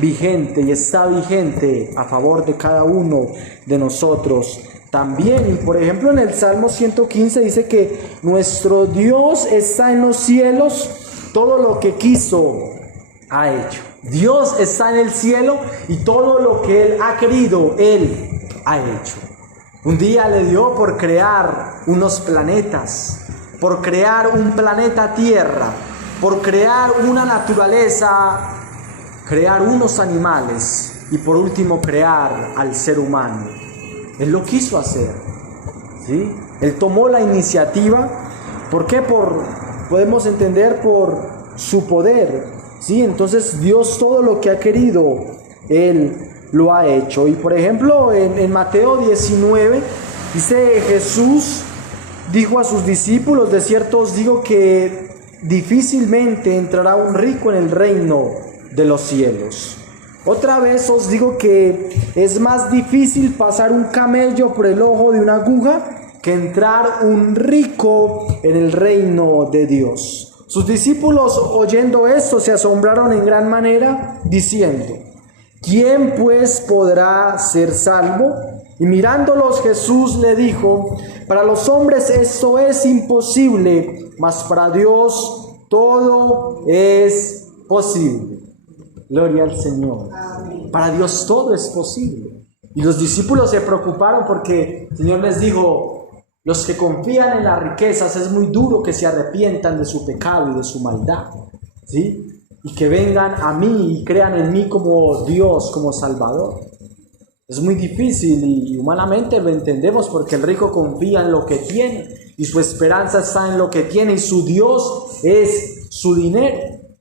vigente y está vigente a favor de cada uno de nosotros también. Y por ejemplo en el Salmo 115 dice que nuestro Dios está en los cielos, todo lo que quiso ha hecho. Dios está en el cielo y todo lo que Él ha querido, Él ha hecho. Un día le dio por crear unos planetas, por crear un planeta Tierra, por crear una naturaleza, crear unos animales y por último crear al ser humano. Él lo quiso hacer, ¿sí? Él tomó la iniciativa. ¿Por qué? Podemos entender por su poder, ¿sí? Entonces Dios todo lo que ha querido, Él lo ha hecho. Y por ejemplo en Mateo 19 dice: Jesús dijo a sus discípulos: de cierto os digo que difícilmente entrará un rico en el reino de los cielos. Otra vez os digo que es más difícil pasar un camello por el ojo de una aguja que entrar un rico en el reino de Dios. Sus discípulos, oyendo esto, se asombraron en gran manera, diciendo: ¿quién pues podrá ser salvo? Y mirándolos Jesús le dijo: para los hombres esto es imposible, mas para Dios todo es posible. Gloria al Señor. Amén. Para Dios todo es posible. Y los discípulos se preocuparon porque el Señor les dijo: los que confían en las riquezas es muy duro que se arrepientan de su pecado y de su maldad, ¿sí? Y que vengan a mí y crean en mí como Dios, como Salvador. Es muy difícil y humanamente lo entendemos porque el rico confía en lo que tiene y su esperanza está en lo que tiene y su Dios es su dinero,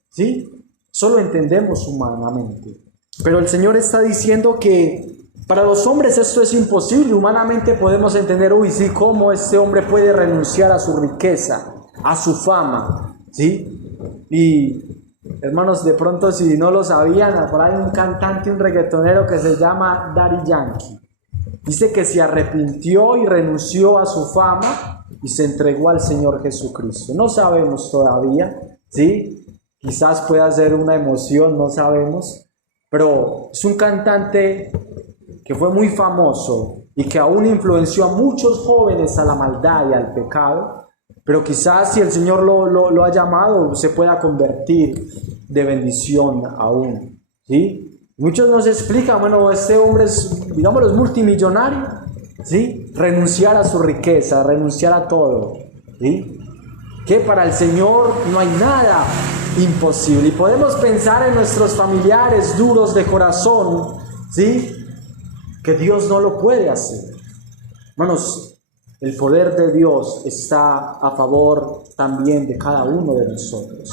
¿sí? Solo entendemos humanamente. Pero el Señor está diciendo que para los hombres esto es imposible. Humanamente podemos entender: uy, sí, ¿cómo este hombre puede renunciar a su riqueza, a su fama? ¿Sí? Y hermanos, de pronto si no lo sabían, por ahí un cantante, un reggaetonero que se llama Daddy Yankee. Dice que se arrepintió y renunció a su fama y se entregó al Señor Jesucristo. No sabemos todavía, ¿sí? Quizás pueda ser una emoción, no sabemos. Pero es un cantante que fue muy famoso y que aún influenció a muchos jóvenes a la maldad y al pecado. Pero quizás si el Señor lo ha llamado, se pueda convertir de bendición aún, ¿sí? Muchos nos explican: bueno, este hombre es, digámoslo, es multimillonario, ¿sí? Renunciar a su riqueza, renunciar a todo, ¿sí? Que para el Señor no hay nada imposible. Y podemos pensar en nuestros familiares duros de corazón, ¿sí? Que Dios no lo puede hacer. Hermanos, el poder de Dios está a favor también de cada uno de nosotros,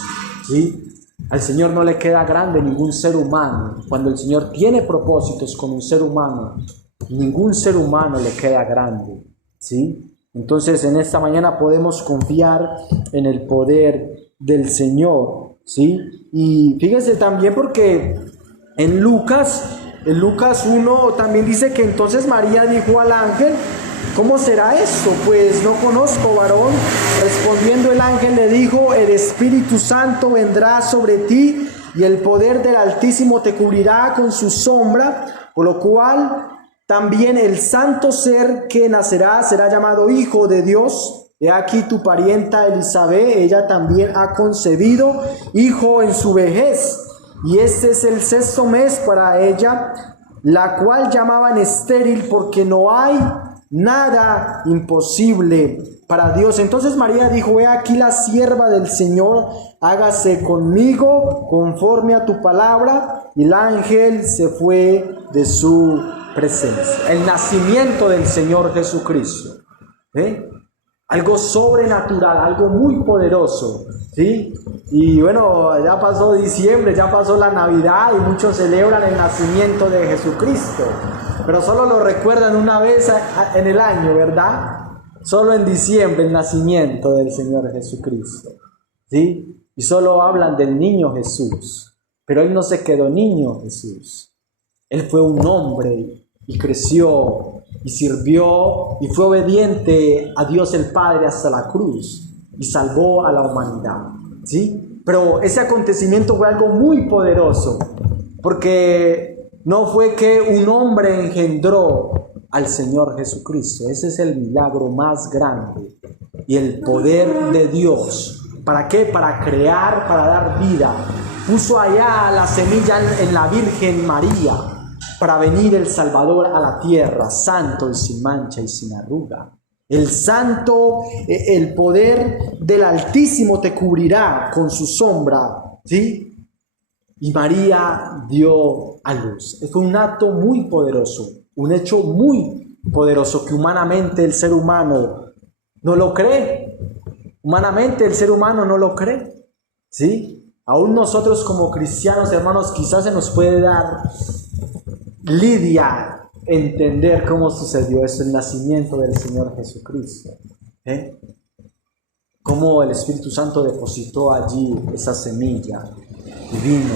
¿sí? Al Señor no le queda grande ningún ser humano. Cuando el Señor tiene propósitos con un ser humano, ningún ser humano le queda grande, ¿sí? Entonces en esta mañana podemos confiar en el poder del Señor, ¿sí? Y fíjense también porque en Lucas 1 también dice que entonces María dijo al ángel: ¿cómo será esto? Pues no conozco varón. Respondiendo el ángel le dijo: el Espíritu Santo vendrá sobre ti y el poder del Altísimo te cubrirá con su sombra, por lo cual también el santo ser que nacerá será llamado Hijo de Dios. He aquí tu parienta Elizabeth, ella también ha concebido hijo en su vejez, y este es el 6º mes para ella, la cual llamaban estéril, porque no hay nada imposible para Dios. Entonces María dijo: he aquí la sierva del Señor, hágase conmigo conforme a tu palabra. Y el ángel se fue de su presencia. El nacimiento del Señor Jesucristo, algo sobrenatural, algo muy poderoso, ¿sí? Y bueno, ya pasó diciembre, ya pasó la Navidad y muchos celebran el nacimiento de Jesucristo, pero solo lo recuerdan una vez en el año, ¿verdad? Solo en diciembre el nacimiento del Señor Jesucristo, ¿sí? Y solo hablan del niño Jesús, pero Él no se quedó niño Jesús. Él fue un hombre y creció y sirvió y fue obediente a Dios el Padre hasta la cruz y salvó a la humanidad, ¿sí? Pero ese acontecimiento fue algo muy poderoso, Porque no fue que un hombre engendró al Señor Jesucristo. Ese es el milagro más grande. Y el poder de Dios. ¿Para qué? Para crear, para dar vida. Puso allá la semilla en la Virgen María para venir el Salvador a la tierra, santo y sin mancha y sin arruga. El santo, el poder del Altísimo te cubrirá con su sombra, ¿sí? Y María dio a luz. Fue un acto muy poderoso, un hecho muy poderoso que humanamente el ser humano no lo cree. Humanamente el ser humano no lo cree, ¿sí? Aún nosotros como cristianos, hermanos, quizás se nos puede dar lidia entender cómo sucedió eso, el nacimiento del Señor Jesucristo. Cómo el Espíritu Santo depositó allí esa semilla y vino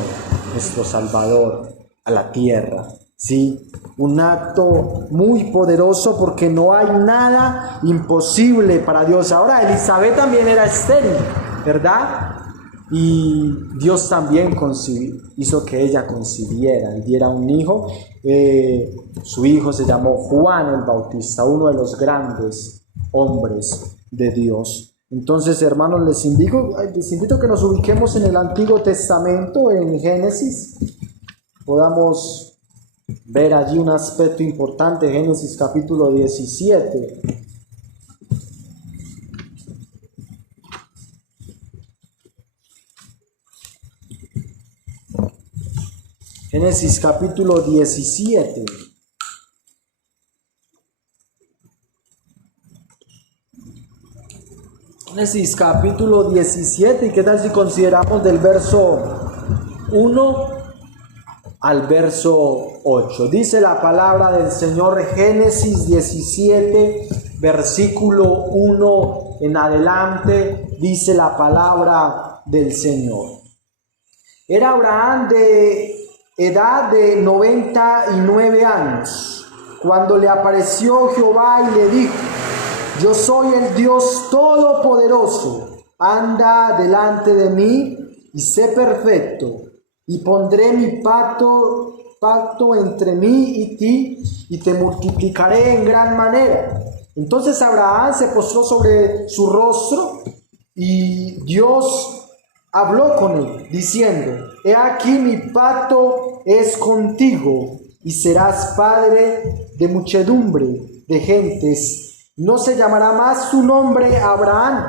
nuestro Salvador a la tierra. ¿Sí? Un acto muy poderoso porque no hay nada imposible para Dios. Ahora, Elizabeth también era estéril, ¿verdad? Y Dios también hizo que ella concibiera y diera un hijo. Su hijo se llamó Juan el Bautista, uno de los grandes hombres de Dios. Entonces, hermanos, les invito a que nos ubiquemos en el Antiguo Testamento, en Génesis. Podamos ver allí un aspecto importante, Génesis capítulo 17. Génesis capítulo 17. Génesis capítulo 17, ¿y qué tal si consideramos del verso 1 al verso 8? Dice la palabra del Señor, Génesis 17, versículo 1 en adelante, dice la palabra del Señor. Era Abraham de edad de 99 años, cuando le apareció Jehová y le dijo: yo soy el Dios Todopoderoso, anda delante de mí y sé perfecto, y pondré mi pacto entre mí y ti, y te multiplicaré en gran manera. Entonces Abraham se postró sobre su rostro, y Dios habló con él, diciendo: he aquí mi pacto es contigo, y serás padre de muchedumbre de gentes. No se llamará más tu nombre Abraham,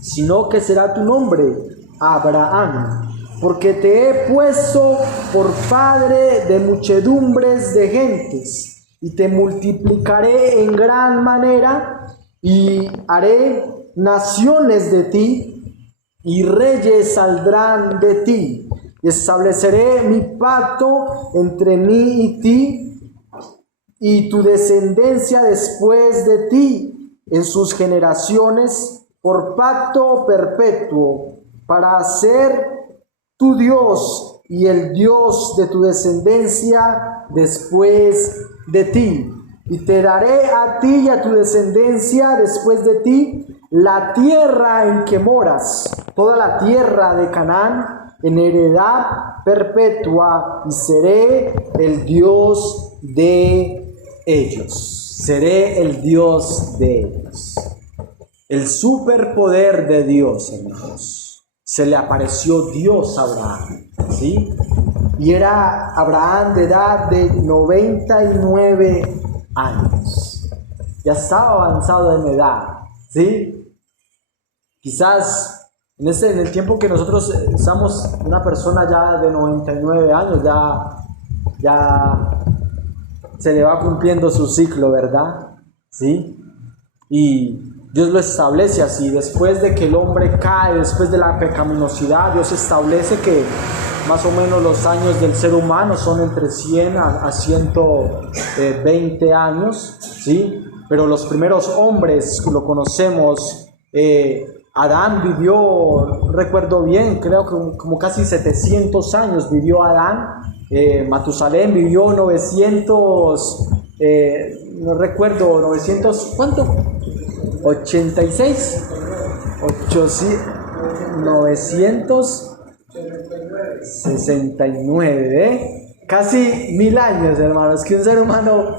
sino que será tu nombre Abraham, porque te he puesto por padre de muchedumbres de gentes, y te multiplicaré en gran manera, y haré naciones de ti, y reyes saldrán de ti. Y estableceré mi pacto entre mí y ti, y tu descendencia después de ti en sus generaciones, por pacto perpetuo, para ser tu Dios y el Dios de tu descendencia después de ti. Y te daré a ti y a tu descendencia después de ti la tierra en que moras, toda la tierra de Canaán, en heredad perpetua, y seré el Dios de ellos. Seré el Dios de ellos. El superpoder de Dios, hermanos. Se le apareció Dios a Abraham, ¿sí? Y era Abraham de edad de 99 años. Ya estaba avanzado en edad, ¿sí? Quizás en el tiempo que nosotros estamos, una persona ya de 99 años, ya se le va cumpliendo su ciclo, ¿verdad? ¿Sí? Y Dios lo establece así. Después de que el hombre cae, después de la pecaminosidad, Dios establece que más o menos los años del ser humano son entre 100 a 120 años, ¿sí? Pero los primeros hombres, lo conocemos, Adán vivió, recuerdo bien, creo que como casi 700 años vivió Adán. Matusalén vivió 900, no recuerdo, 900, ¿cuánto? 86, 969, Casi 1000 años, hermanos, que un ser humano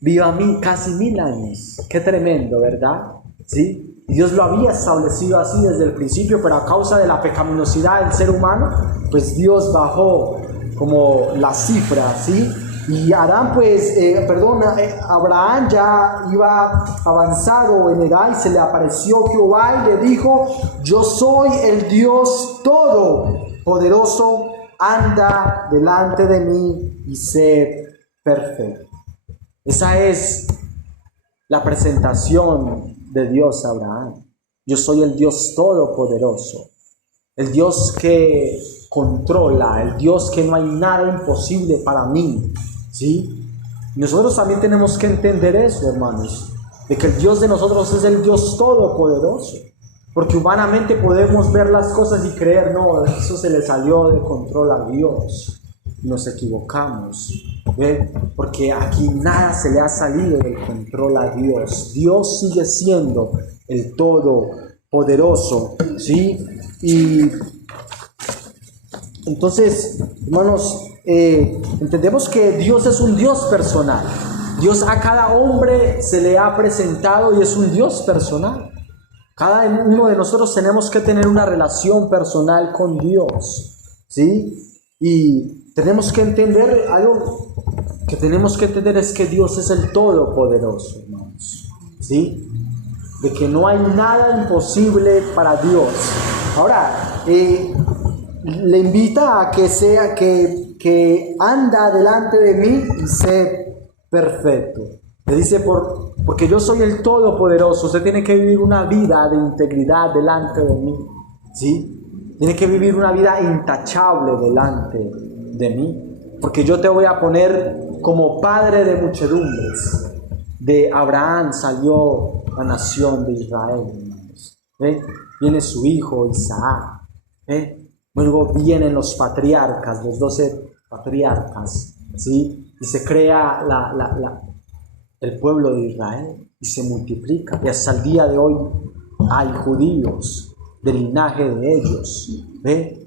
viva casi 1000 años. Qué tremendo, ¿verdad? ¿Sí? Y Dios lo había establecido así desde el principio, pero a causa de la pecaminosidad del ser humano, pues Dios bajó como la cifra, ¿sí? Y Abraham ya iba avanzado en edad y se le apareció Jehová y le dijo: yo soy el Dios todopoderoso, anda delante de mí y sé perfecto. Esa es la presentación de Dios a Abraham. Yo soy el Dios todopoderoso, el Dios que controla, el Dios que no hay nada imposible para mí, ¿sí? Nosotros también tenemos que entender eso, hermanos, de que el Dios de nosotros es el Dios todopoderoso, porque humanamente podemos ver las cosas y creer: no, eso se le salió de control a Dios. Nos equivocamos, ¿ve? Porque aquí nada se le ha salido del control a Dios. Dios sigue siendo el todopoderoso, ¿sí? Y entonces, hermanos, entendemos que Dios es un Dios personal. Dios a cada hombre se le ha presentado y es un Dios personal. Cada uno de nosotros tenemos que tener una relación personal con Dios, ¿sí? Y tenemos que entender algo que tenemos que entender, es que Dios es el Todopoderoso, hermanos, ¿sí? De que no hay nada imposible para Dios. Ahora, le invita a que sea que anda delante de mí y sé perfecto. Le dice: porque yo soy el Todopoderoso. Usted tiene que vivir una vida de integridad delante de mí, ¿sí? Tiene que vivir una vida intachable delante de mí, porque yo te voy a poner como padre de muchedumbres. De Abraham salió la nación de Israel, hermanos, ¿eh? Viene su hijo Isaac, ¿eh? Luego vienen los patriarcas, los 12 patriarcas, ¿sí? Y se crea el pueblo de Israel y se multiplica. Y hasta el día de hoy hay judíos del linaje de ellos, ¿ve?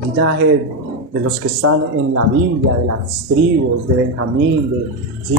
Linaje de los que están en la Biblia, de las tribus, de Benjamín, ¿sí?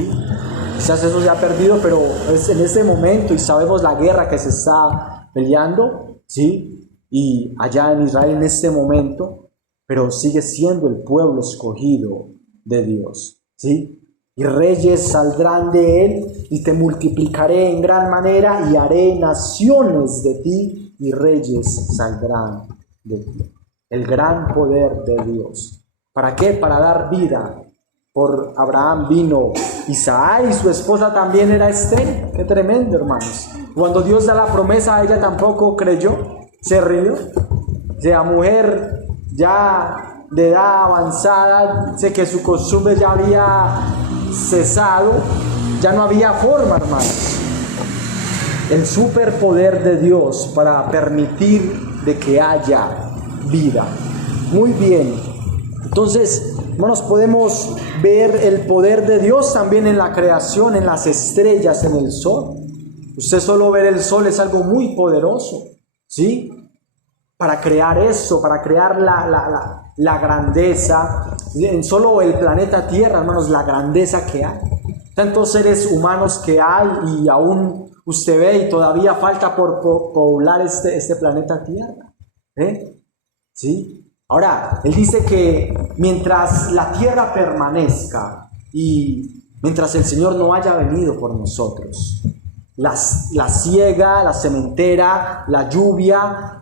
Quizás eso se ha perdido, pero es en este momento, y sabemos la guerra que se está peleando, ¿sí? Y allá en Israel en este momento, pero sigue siendo el pueblo escogido de Dios, ¿sí? Y reyes saldrán de él, y te multiplicaré en gran manera, y haré naciones de ti, y reyes saldrán de ti. El gran poder de Dios. ¿Para qué? Para dar vida. Por Abraham vino Isaac, y su esposa también era estéril. Qué tremendo, hermanos. Cuando Dios da la promesa, ella tampoco creyó, se rió. O sea, mujer ya de edad avanzada, sé que su costumbre ya había cesado, ya no había forma, hermanos. El superpoder de Dios para permitir de que haya vida. Muy bien. Entonces, hermanos, podemos ver el poder de Dios también en la creación, en las estrellas, en el sol. Usted solo ver el sol es algo muy poderoso, ¿sí? Para crear eso, para crear la grandeza, en solo el planeta Tierra, hermanos, la grandeza que hay. Tantos seres humanos que hay, y aún usted ve y todavía falta por poblar este planeta Tierra, ¿sí? Ahora, él dice que mientras la tierra permanezca y mientras el Señor no haya venido por nosotros, la siega, la sementera, la lluvia,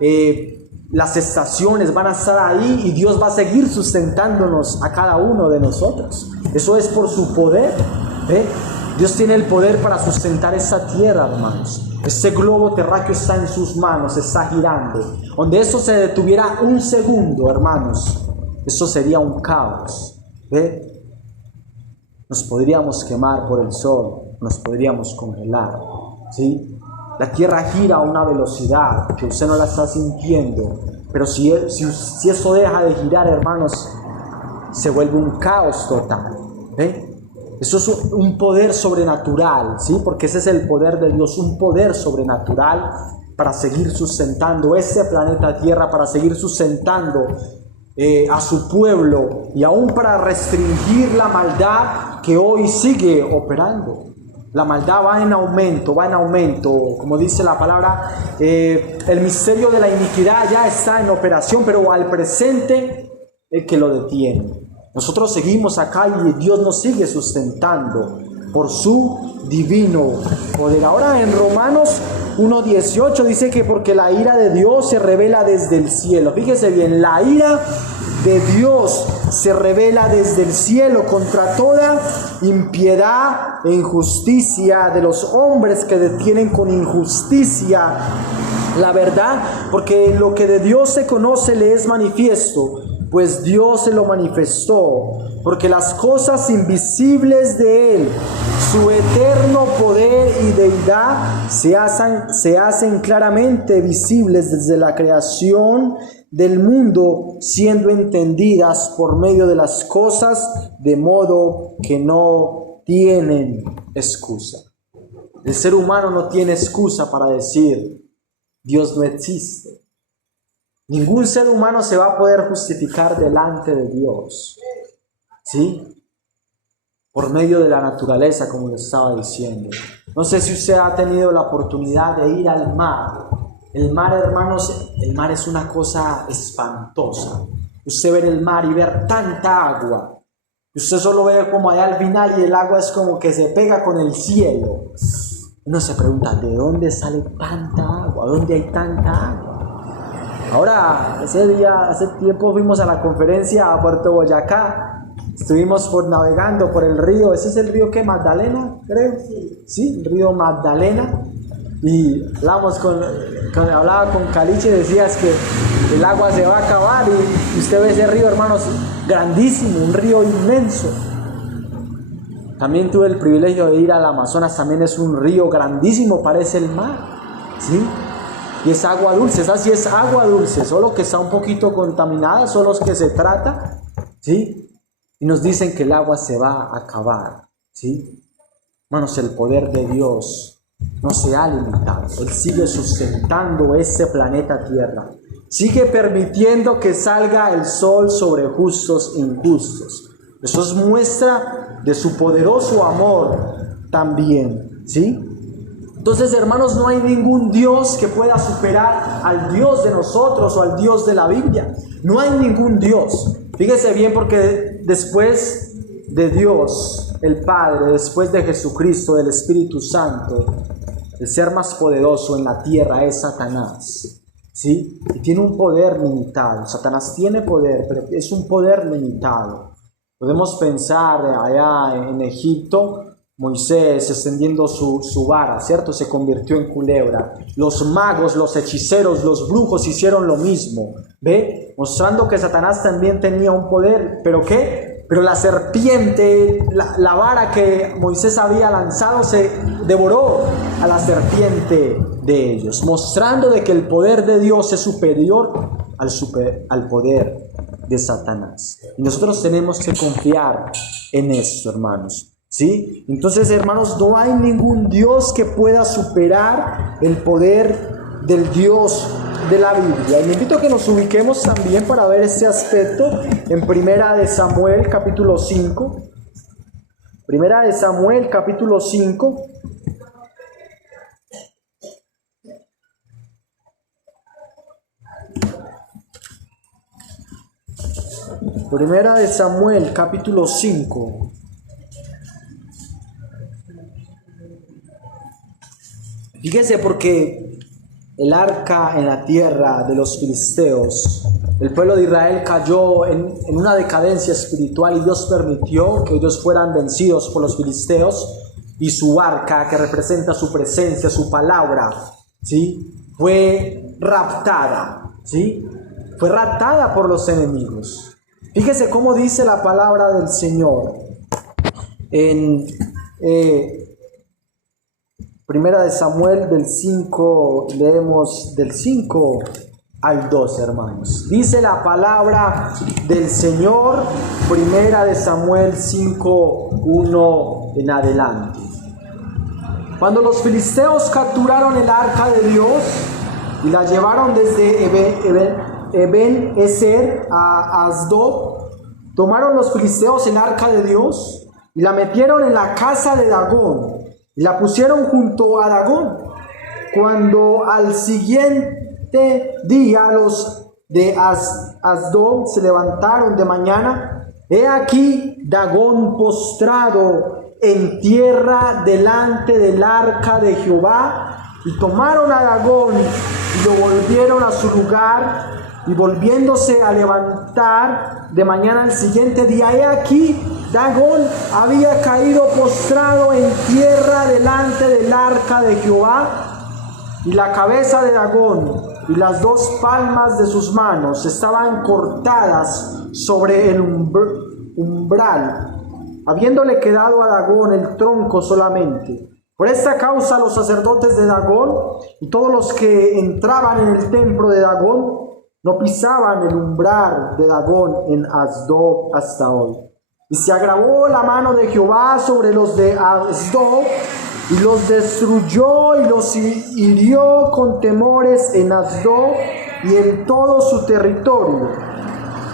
las estaciones van a estar ahí, y Dios va a seguir sustentándonos a cada uno de nosotros. Eso es por su poder, Dios tiene el poder para sustentar esta tierra, hermanos. Este globo terráqueo está en sus manos, está girando. Donde esto se detuviera un segundo, hermanos, eso sería un caos, Nos podríamos quemar por el sol, nos podríamos congelar, ¿sí? La tierra gira a una velocidad que usted no la está sintiendo, pero si eso deja de girar, hermanos, se vuelve un caos total, Eso es un poder sobrenatural, ¿sí? Porque ese es el poder de Dios, un poder sobrenatural para seguir sustentando este planeta Tierra, para seguir sustentando a su pueblo y aún para restringir la maldad que hoy sigue operando. La maldad va en aumento, como dice la palabra, el misterio de la iniquidad ya está en operación, pero al presente el que lo detiene. Nosotros seguimos acá y Dios nos sigue sustentando por su divino poder. Ahora en Romanos 1:18 dice que porque la ira de Dios se revela desde el cielo. Fíjese bien, la ira de Dios se revela desde el cielo contra toda impiedad e injusticia de los hombres que detienen con injusticia la verdad, porque lo que de Dios se conoce le es manifiesto, pues Dios se lo manifestó, porque las cosas invisibles de Él, su eterno poder y deidad, se hacen claramente visibles desde la creación del mundo, siendo entendidas por medio de las cosas, de modo que no tienen excusa. El ser humano no tiene excusa para decir Dios no existe. Ningún ser humano se va a poder justificar delante de Dios, ¿sí? Por medio de la naturaleza, como les estaba diciendo. No sé si usted ha tenido la oportunidad de ir al mar. El mar, hermanos, el mar es una cosa espantosa. Usted ver el mar y ver tanta agua. Usted solo ve como allá al final y el agua es como que se pega con el cielo. Uno se pregunta, ¿de dónde sale tanta agua? ¿Dónde hay tanta agua? Ahora, hace tiempo fuimos a la conferencia a Puerto Boyacá. Estuvimos navegando por el río. ¿Ese es el río que Magdalena, creo? Sí, el río Magdalena. Y hablaba con Caliche y decía que el agua se va a acabar. Y usted ve ese río, hermanos, grandísimo, un río inmenso. También tuve el privilegio de ir al Amazonas. También es un río grandísimo, parece el mar, ¿sí? Y es agua dulce, esa sí es agua dulce, solo que está un poquito contaminada, son los que se trata, ¿sí? Y nos dicen que el agua se va a acabar, ¿sí? Hermanos, el poder de Dios no se ha limitado. Él sigue sustentando este planeta Tierra. Sigue permitiendo que salga el sol sobre justos e injustos. Eso es muestra de su poderoso amor también, ¿sí? Entonces, hermanos, no hay ningún Dios que pueda superar al Dios de nosotros o al Dios de la Biblia. No hay ningún Dios. Fíjese bien, porque después de Dios, el Padre, después de Jesucristo, del Espíritu Santo, el ser más poderoso en la tierra es Satanás, ¿sí? Y tiene un poder limitado. Satanás tiene poder, pero es un poder limitado. Podemos pensar allá en Egipto, Moisés extendiendo su vara, ¿cierto? Se convirtió en culebra. Los magos, los hechiceros, los brujos hicieron lo mismo, ¿ve? Mostrando que Satanás también tenía un poder. ¿Pero qué? Pero la serpiente, la vara que Moisés había lanzado, se devoró a la serpiente de ellos, mostrando de que el poder de Dios es superior al poder de Satanás. Y nosotros tenemos que confiar en esto, hermanos, ¿sí? Entonces, hermanos, no hay ningún Dios que pueda superar el poder del Dios de la Biblia. Y le invito a que nos ubiquemos también para ver este aspecto en Primera de Samuel capítulo 5. Primera de Samuel capítulo 5. Primera de Samuel capítulo 5. Fíjese, porque el arca en la tierra de los filisteos, el pueblo de Israel cayó en una decadencia espiritual y Dios permitió que ellos fueran vencidos por los filisteos, y su arca, que representa su presencia, su palabra, ¿sí?, fue raptada, ¿sí? Fue raptada por los enemigos. Fíjese cómo dice la palabra del Señor en Primera de Samuel del 5, leemos del 5 al 12, hermanos. Dice la palabra del Señor, Primera de Samuel 5, 1 en adelante. Cuando los filisteos capturaron el arca de Dios y la llevaron desde Ben Ezer, a Asdod, tomaron los filisteos el arca de Dios y la metieron en la casa de Dagón y la pusieron junto a Dagón. Cuando al siguiente día los de Asdod se levantaron de mañana, he aquí Dagón postrado en tierra delante del arca de Jehová, y tomaron a Dagón y lo volvieron a su lugar, y volviéndose a levantar de mañana al siguiente día, he aquí Dagón había caído postrado en tierra delante del arca de Jehová, y la cabeza de Dagón y las dos palmas de sus manos estaban cortadas sobre el umbral, habiéndole quedado a Dagón el tronco solamente. Por esta causa los sacerdotes de Dagón y todos los que entraban en el templo de Dagón no pisaban el umbral de Dagón en Asdod hasta hoy. Y se agravó la mano de Jehová sobre los de Asdod, y los destruyó y los hirió con temores en Asdod y en todo su territorio.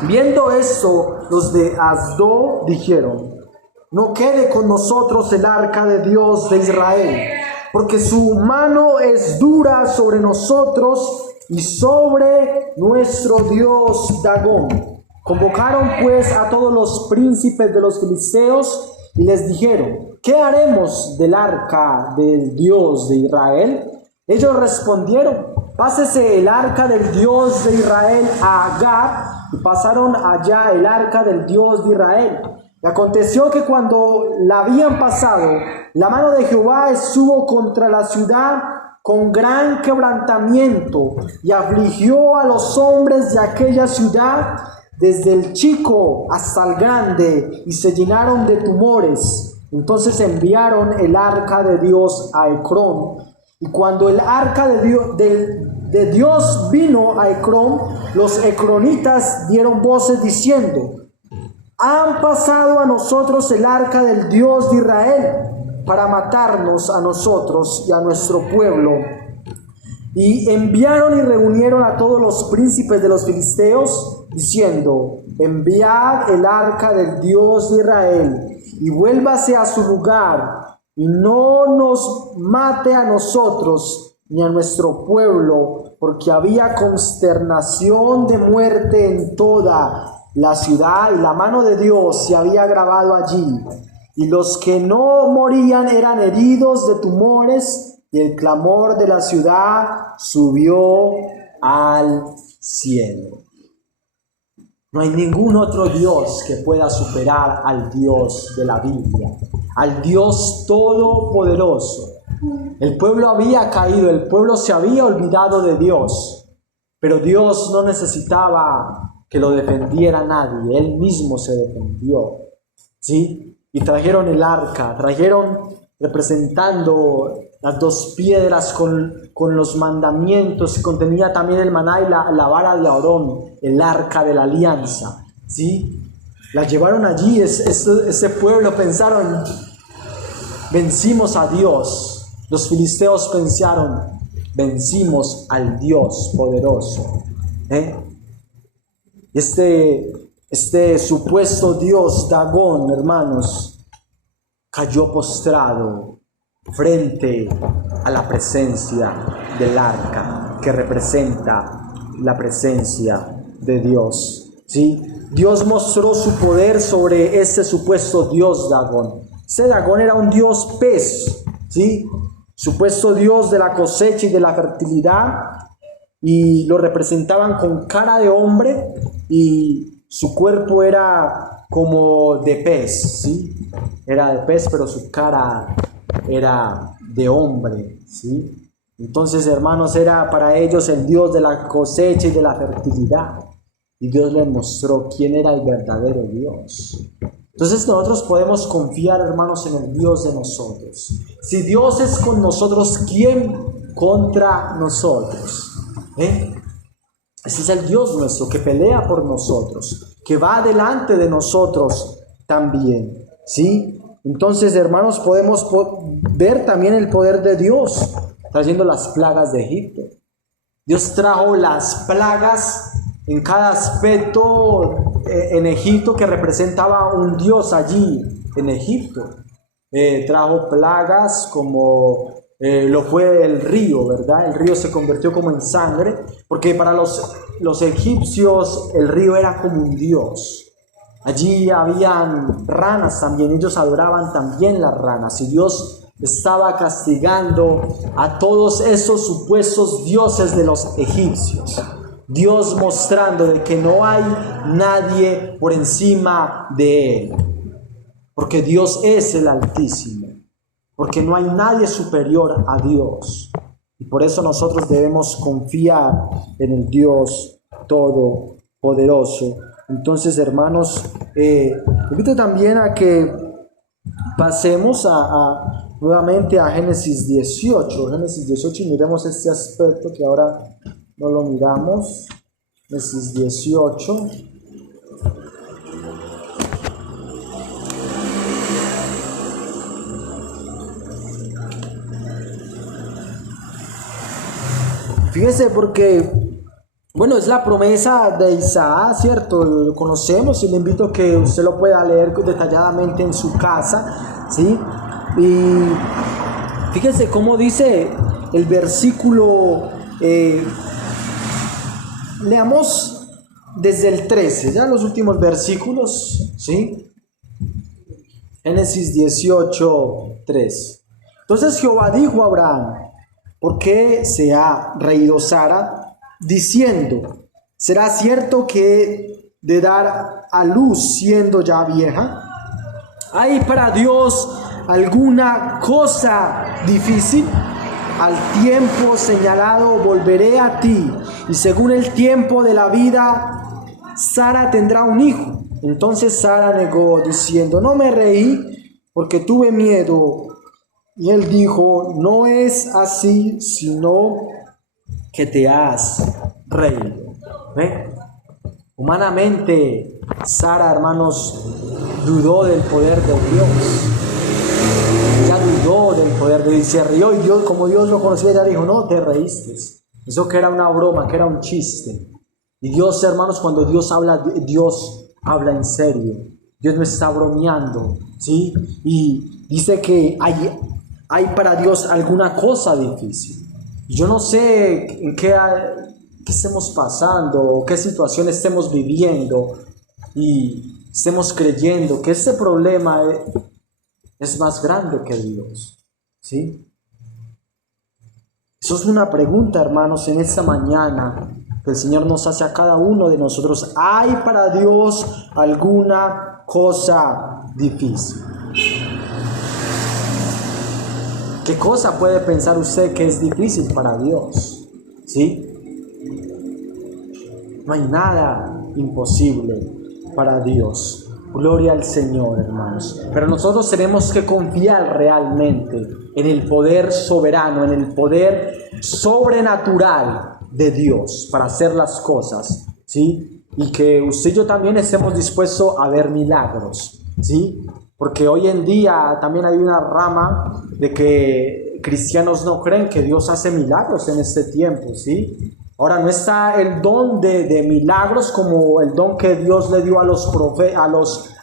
Viendo esto, los de Asdod dijeron: no quede con nosotros el arca de Dios de Israel, porque su mano es dura sobre nosotros y sobre nuestro Dios Dagón. Convocaron pues a todos los príncipes de los filisteos y les dijeron: ¿qué haremos del arca del Dios de Israel? Ellos respondieron: pásese el arca del Dios de Israel a Gat. Y pasaron allá el arca del Dios de Israel. Y aconteció que cuando la habían pasado, la mano de Jehová estuvo contra la ciudad con gran quebrantamiento, y afligió a los hombres de aquella ciudad, desde el chico hasta el grande, y se llenaron de tumores. Entonces enviaron el arca de Dios a Ecrón. Y cuando el arca de Dios vino a Ecrón, los ecronitas dieron voces diciendo: han pasado a nosotros el arca del Dios de Israel para matarnos a nosotros y a nuestro pueblo. Y enviaron y reunieron a todos los príncipes de los filisteos, diciendo: enviad el arca del Dios de Israel y vuélvase a su lugar, y no nos mate a nosotros ni a nuestro pueblo, porque había consternación de muerte en toda la ciudad, y la mano de Dios se había agravado allí, y los que no morían eran heridos de tumores, y el clamor de la ciudad subió al cielo. No hay ningún otro Dios que pueda superar al Dios de la Biblia, al Dios todopoderoso. El pueblo había caído, el pueblo se había olvidado de Dios, pero Dios no necesitaba que lo defendiera nadie, Él mismo se defendió, ¿sí? Y trajeron el arca, trajeron representando las dos piedras con los mandamientos, y contenía también el maná y la vara de Aarón, el arca de la alianza, ¿sí? La llevaron allí, ese pueblo pensaron: vencimos a Dios. Los filisteos pensaron: vencimos al Dios poderoso. Este supuesto Dios Dagón, hermanos, cayó postrado frente a la presencia del arca, que representa la presencia de Dios, ¿sí? Dios mostró su poder sobre este supuesto Dios Dagón. Ese Dagón era un dios pez, ¿sí? Supuesto dios de la cosecha y de la fertilidad, y lo representaban con cara de hombre, y su cuerpo era como de pez, ¿sí? Era de pez, pero su cara era de hombre, ¿sí? Entonces, hermanos, era para ellos el Dios de la cosecha y de la fertilidad, y Dios les mostró quién era el verdadero Dios. Entonces nosotros podemos confiar, hermanos, en el Dios de nosotros. Si Dios es con nosotros, ¿quién contra nosotros? Ese es el Dios nuestro, que pelea por nosotros, que va delante de nosotros también, ¿sí? Entonces, hermanos, podemos ver también el poder de Dios trayendo las plagas de Egipto. Dios trajo las plagas en cada aspecto en Egipto que representaba un Dios allí en Egipto. Trajo plagas como lo fue el río, ¿verdad? El río se convirtió como en sangre, porque para los egipcios el río era como un dios. Allí habían ranas también, ellos adoraban también las ranas, y Dios estaba castigando a todos esos supuestos dioses de los egipcios. Dios mostrando de que no hay nadie por encima de él, porque Dios es el Altísimo, porque no hay nadie superior a Dios, y por eso nosotros debemos confiar en el Dios Todopoderoso. Entonces, hermanos, invito también a que pasemos nuevamente a Génesis 18, y miremos este aspecto que ahora no lo miramos. Génesis 18. Fíjese, porque, bueno, es la promesa de Isaac, ¿cierto? Lo conocemos y le invito a que usted lo pueda leer detalladamente en su casa, ¿sí? Y fíjese cómo dice el versículo, leamos desde el 13, ya los últimos versículos, ¿sí? Génesis 18, 3. Entonces Jehová dijo a Abraham: ¿por qué se ha reído Sara, diciendo: ¿será cierto que he de dar a luz siendo ya vieja? ¿Hay para Dios alguna cosa difícil? Al tiempo señalado volveré a ti, y según el tiempo de la vida, Sara tendrá un hijo. Entonces Sara negó, diciendo: no me reí, porque tuve miedo. Y él dijo: no es así, sino que te has reído. ¿Ve? Humanamente, Sara, hermanos, dudó del poder de Dios. Ella dudó del poder de Dios, se rió, y Dios, como Dios lo conocía, ella dijo: no, te reíste. Eso que era una broma, que era un chiste. Y Dios, hermanos, cuando Dios habla en serio. Dios no está bromeando, ¿sí? Y dice que hay para Dios alguna cosa difícil. Yo no sé en qué estemos pasando, qué situación estemos viviendo, y estemos creyendo que este problema es más grande que Dios, ¿sí? Eso es una pregunta, hermanos, en esta mañana que el Señor nos hace a cada uno de nosotros. ¿Hay para Dios alguna cosa difícil? ¿Qué cosa puede pensar usted que es difícil para Dios? ¿Sí? No hay nada imposible para Dios. Gloria al Señor, hermanos. Pero nosotros tenemos que confiar realmente en el poder soberano, en el poder sobrenatural de Dios para hacer las cosas, ¿sí? Y que usted y yo también estemos dispuestos a ver milagros, ¿sí? Porque hoy en día también hay una rama de que cristianos no creen que Dios hace milagros en este tiempo, ¿sí? Ahora no está el don de milagros como el don que Dios le dio a los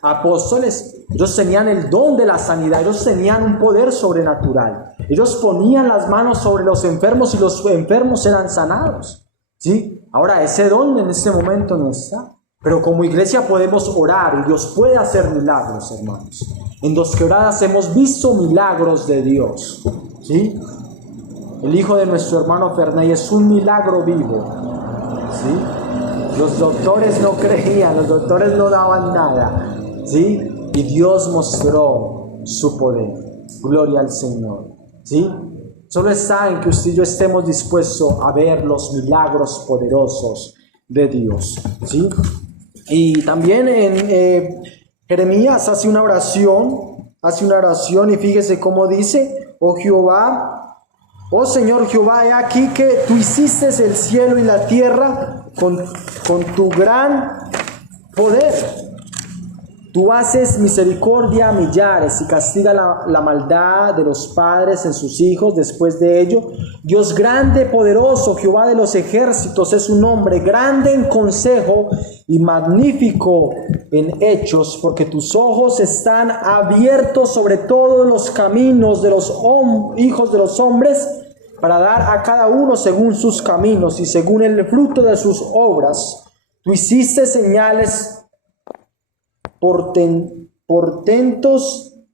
apóstoles. Ellos tenían el don de la sanidad, ellos tenían un poder sobrenatural. Ellos ponían las manos sobre los enfermos y los enfermos eran sanados, ¿sí? Ahora ese don en este momento no está. Pero como iglesia podemos orar y Dios puede hacer milagros, hermanos. En Dos Quebradas hemos visto milagros de Dios, ¿sí? El hijo de nuestro hermano Ferney es un milagro vivo, ¿sí? Los doctores no creían, los doctores no daban nada, ¿sí? Y Dios mostró su poder. Gloria al Señor, ¿sí? Solo está en que usted y yo estemos dispuestos a ver los milagros poderosos de Dios, ¿sí? Y también en Jeremías hace una oración y fíjese cómo dice: oh Jehová, oh Señor Jehová, he aquí que tú hiciste el cielo y la tierra con tu gran poder. Tú haces misericordia a millares y castiga la maldad de los padres en sus hijos después de ello. Dios grande, poderoso, Jehová de los ejércitos es su nombre, grande en consejo y magnífico en hechos, porque tus ojos están abiertos sobre todos los caminos de los hijos de los hombres, para dar a cada uno según sus caminos y según el fruto de sus obras. Tú hiciste señales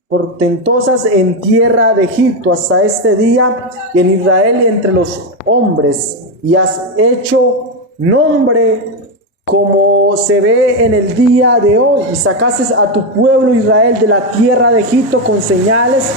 portentosas en tierra de Egipto hasta este día, y en Israel y entre los hombres, y has hecho nombre como se ve en el día de hoy, y sacaste a tu pueblo Israel de la tierra de Egipto con señales,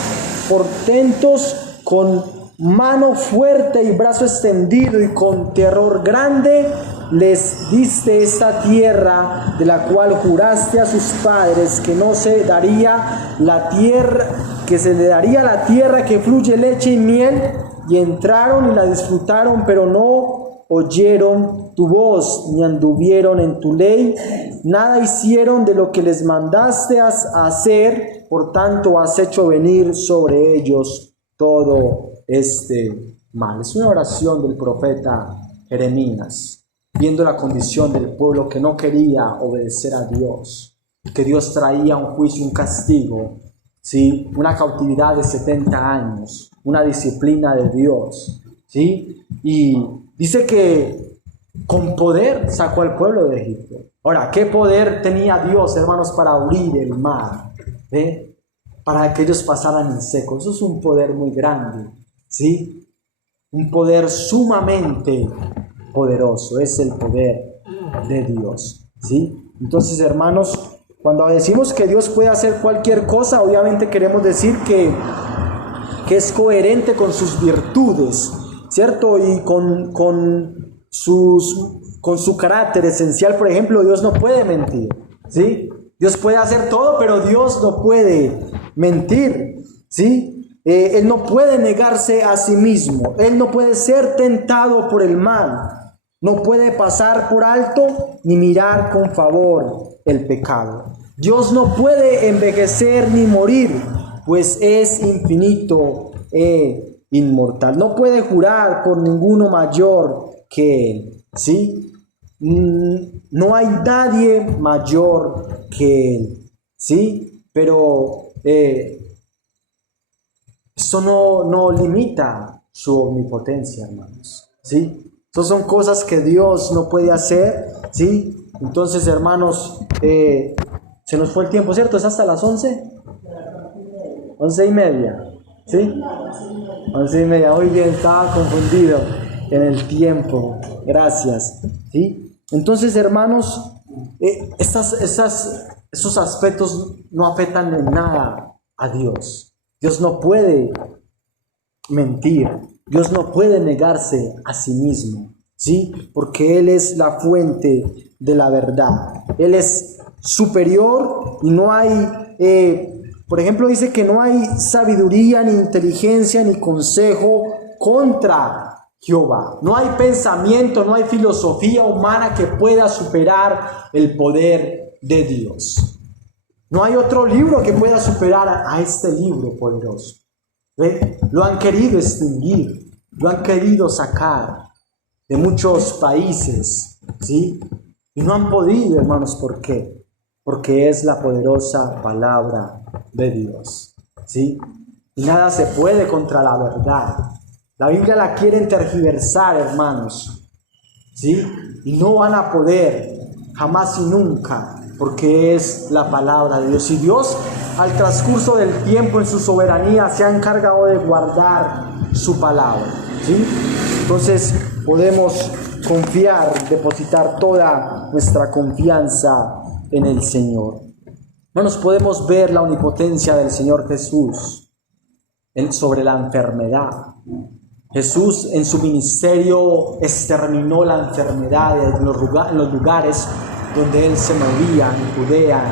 portentos, con mano fuerte y brazo extendido, y con terror grande les diste esta tierra, de la cual juraste a sus padres que no se daría la tierra, que se le daría la tierra que fluye leche y miel, y entraron y la disfrutaron, pero no oyeron tu voz, ni anduvieron en tu ley, nada hicieron de lo que les mandaste a hacer, por tanto has hecho venir sobre ellos todo este mal. Es una oración del profeta Jeremías, viendo la condición del pueblo que no quería obedecer a Dios, que Dios traía un juicio, un castigo, ¿sí? Una cautividad de 70 años, una disciplina de Dios, ¿sí? Y dice que con poder sacó al pueblo de Egipto. Ahora, ¿qué poder tenía Dios, hermanos, para abrir el mar? Para que ellos pasaran en seco? Eso es un poder muy grande, ¿sí? Un poder sumamente poderoso, es el poder de Dios, ¿sí? Entonces, hermanos, cuando decimos que Dios puede hacer cualquier cosa, obviamente queremos decir que es coherente con sus virtudes, ¿cierto? Y con su carácter esencial. Por ejemplo, Dios no puede mentir, ¿sí? Dios puede hacer todo, pero Dios no puede mentir, ¿sí? Él no puede negarse a sí mismo, Él no puede ser tentado por el mal, no puede pasar por alto ni mirar con favor el pecado. Dios no puede envejecer ni morir, pues es infinito e inmortal. No puede jurar por ninguno mayor que Él, ¿sí? No hay nadie mayor que Él, ¿sí? Pero eso no limita su omnipotencia, hermanos, ¿sí? Esas son cosas que Dios no puede hacer, ¿sí? Entonces, hermanos, se nos fue el tiempo, ¿cierto? ¿Es hasta las 11? 11:30, ¿sí? 11:30, muy bien, estaba confundido en el tiempo, gracias, ¿sí? Entonces, hermanos, esos aspectos no afectan en nada a Dios. Dios no puede mentir, Dios no puede negarse a sí mismo, ¿sí? Porque Él es la fuente de la verdad. Él es superior y no hay, por ejemplo, dice que no hay sabiduría, ni inteligencia, ni consejo contra Jehová. No hay pensamiento, no hay filosofía humana que pueda superar el poder de Dios. No hay otro libro que pueda superar a este libro poderoso. ¿Ve? Lo han querido extinguir, lo han querido sacar de muchos países, ¿sí? Y no han podido, hermanos, ¿por qué? Porque es la poderosa palabra de Dios, ¿sí? Y nada se puede contra la verdad. La Biblia la quieren tergiversar, hermanos, ¿sí? Y no van a poder, jamás y nunca, porque es la palabra de Dios. Y Dios, al transcurso del tiempo, en su soberanía, se ha encargado de guardar su palabra, ¿sí? Entonces podemos confiar, depositar toda nuestra confianza en el Señor. No nos podemos ver la omnipotencia del Señor Jesús sobre la enfermedad. Jesús en su ministerio exterminó la enfermedad en los lugares donde Él se movía, en Judea,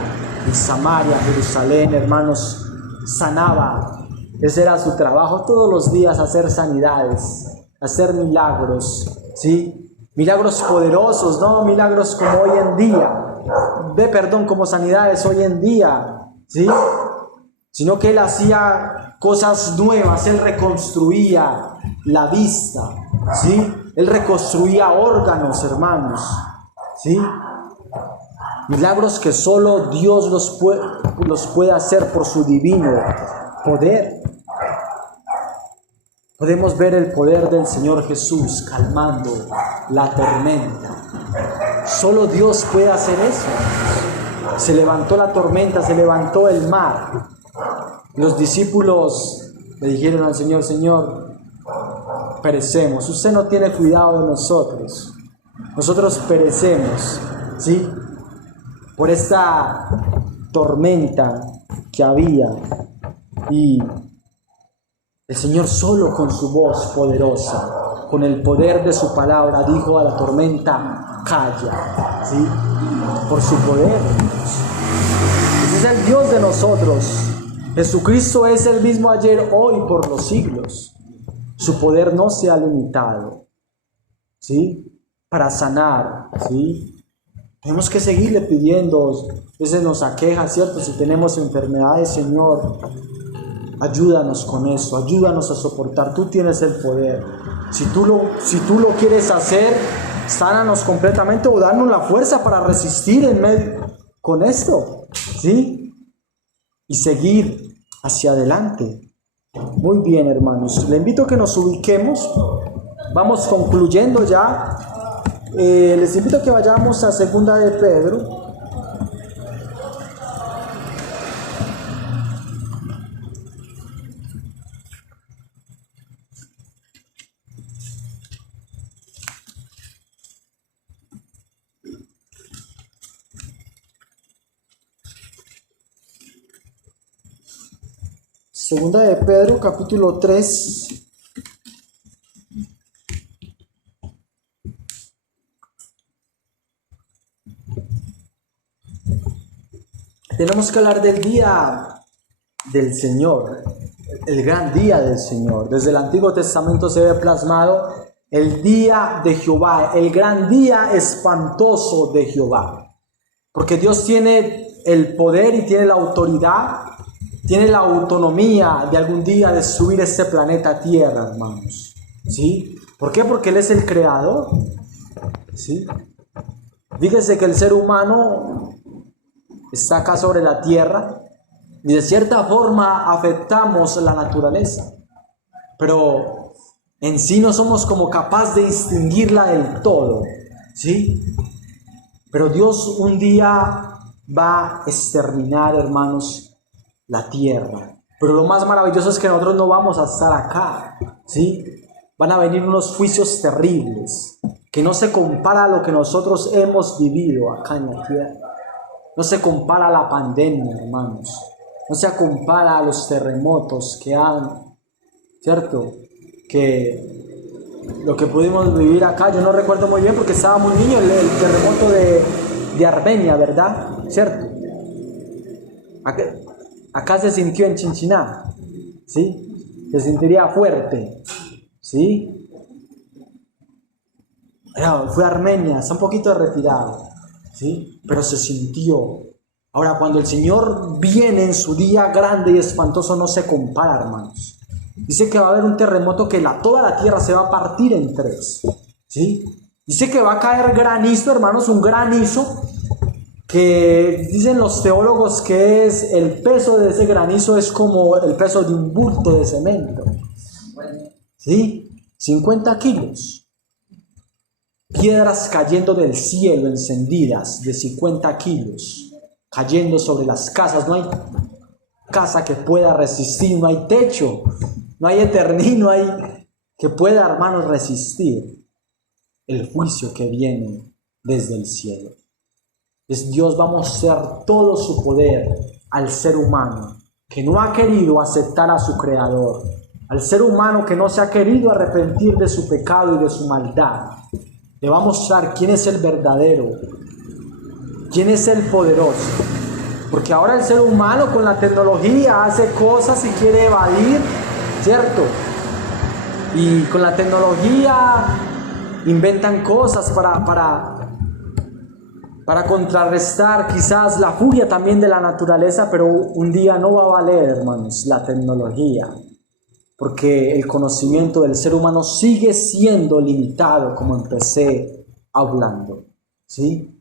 en Samaria, Jerusalén, hermanos, sanaba. Ese era su trabajo todos los días, hacer sanidades, hacer milagros, ¿sí? Milagros poderosos, no milagros como hoy en día, como sanidades hoy en día, ¿sí? Sino que Él hacía cosas nuevas, Él reconstruía la vista, ¿sí? Él reconstruía órganos, hermanos, ¿sí? Milagros que solo Dios los puede hacer por su divino poder. Podemos ver el poder del Señor Jesús calmando la tormenta. Solo Dios puede hacer eso. Se levantó la tormenta, se levantó el mar. Los discípulos le dijeron al Señor: Señor, perecemos. Usted no tiene cuidado de nosotros. Nosotros perecemos, ¿sí? Por esta tormenta que había. Y el Señor solo con su voz poderosa, con el poder de su palabra, dijo a la tormenta: calla, ¿sí? Por su poder. Ese es el Dios de nosotros. Jesucristo es el mismo ayer, hoy, por los siglos. Su poder no se ha limitado, ¿sí? Para sanar, ¿sí? Tenemos que seguirle pidiendo. A veces nos aqueja, ¿cierto? Si tenemos enfermedades, Señor, ayúdanos con eso, ayúdanos a soportar. Tú tienes el poder. Si tú lo quieres hacer, sánanos completamente o danos la fuerza para resistir en medio con esto, ¿sí? Y seguir hacia adelante. Muy bien, hermanos. Le invito a que nos ubiquemos. Vamos concluyendo ya. Les invito a que vayamos a Segunda de Pedro. Segunda de Pedro, capítulo 3. Tenemos que hablar del día del Señor, el gran día del Señor. Desde el Antiguo Testamento se ve plasmado el día de Jehová, el gran día espantoso de Jehová. Porque Dios tiene el poder y tiene la autoridad, tiene la autonomía de algún día destruir este planeta Tierra, hermanos. ¿Sí? ¿Por qué? Porque Él es el creador. ¿Sí? Fíjense que el ser humano está acá sobre la tierra y de cierta forma afectamos la naturaleza, pero en sí no somos como capaces de distinguirla del todo, ¿sí? Pero Dios un día va a exterminar, hermanos, la tierra. Pero lo más maravilloso es que nosotros no vamos a estar acá, ¿sí? Van a venir unos juicios terribles que no se compara a lo que nosotros hemos vivido acá en la tierra. No se compara a la pandemia, hermanos. No se compara a los terremotos que han, ¿cierto? Que lo que pudimos vivir acá, yo no recuerdo muy bien porque estaba muy niño, el terremoto de Armenia, ¿verdad? ¿Cierto? Acá se sintió en Chinchiná, ¿sí? Se sentiría fuerte, ¿sí? Fue Armenia, está un poquito retirado, ¿sí? Pero se sintió. Ahora, cuando el Señor viene en su día grande y espantoso, no se compara, hermanos. Dice que va a haber un terremoto que toda la tierra se va a partir en tres, ¿sí? Dice que va a caer granizo, hermanos, un granizo que dicen los teólogos que es el peso de ese granizo es como el peso de un bulto de cemento, ¿sí? 50 kilos. Piedras cayendo del cielo encendidas de 50 kilos, cayendo sobre las casas. No hay casa que pueda resistir, no hay techo, no hay eternín, no hay que pueda, hermanos, resistir el juicio que viene desde el cielo. Es Dios va a mostrar todo su poder al ser humano que no ha querido aceptar a su Creador, al ser humano que no se ha querido arrepentir de su pecado y de su maldad. Le va a mostrar quién es el verdadero, quién es el poderoso. Porque ahora el ser humano con la tecnología hace cosas y quiere evadir, ¿cierto? Y con la tecnología inventan cosas para para contrarrestar quizás la furia también de la naturaleza, pero un día no va a valer, hermanos, la tecnología, porque el conocimiento del ser humano sigue siendo limitado, como empecé hablando, ¿sí?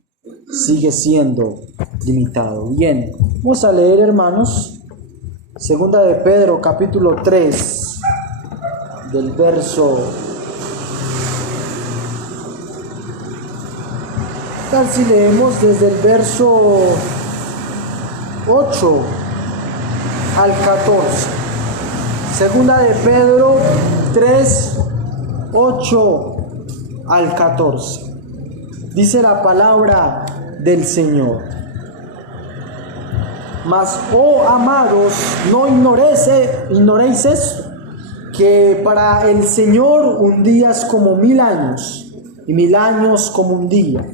Sigue siendo limitado. Bien, vamos a leer, hermanos, Segunda de Pedro, capítulo 3, del verso... tal si leemos desde el verso 8 al 14. Segunda de Pedro 3, 8 al 14. Dice la palabra del Señor: Mas, oh amados, no ignoréis esto, que para el Señor un día es como 1000 años, y 1000 años como un día.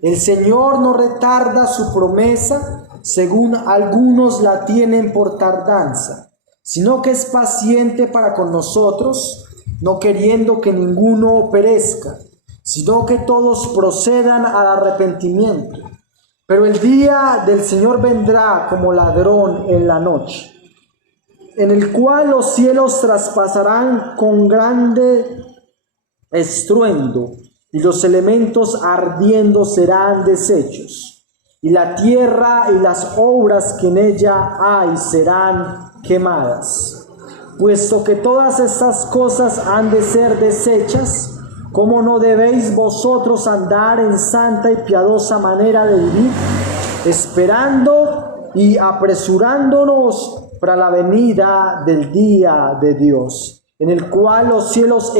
El Señor no retarda su promesa, según algunos la tienen por tardanza, sino que es paciente para con nosotros, no queriendo que ninguno perezca, sino que todos procedan al arrepentimiento. Pero el día del Señor vendrá como ladrón en la noche, en el cual los cielos traspasarán con grande estruendo, y los elementos ardiendo serán deshechos, y la tierra y las obras que en ella hay serán quemadas. Puesto que todas estas cosas han de ser deshechas, ¿cómo no debéis vosotros andar en santa y piadosa manera de vivir, esperando y apresurándonos para la venida del día de Dios, en el cual los cielos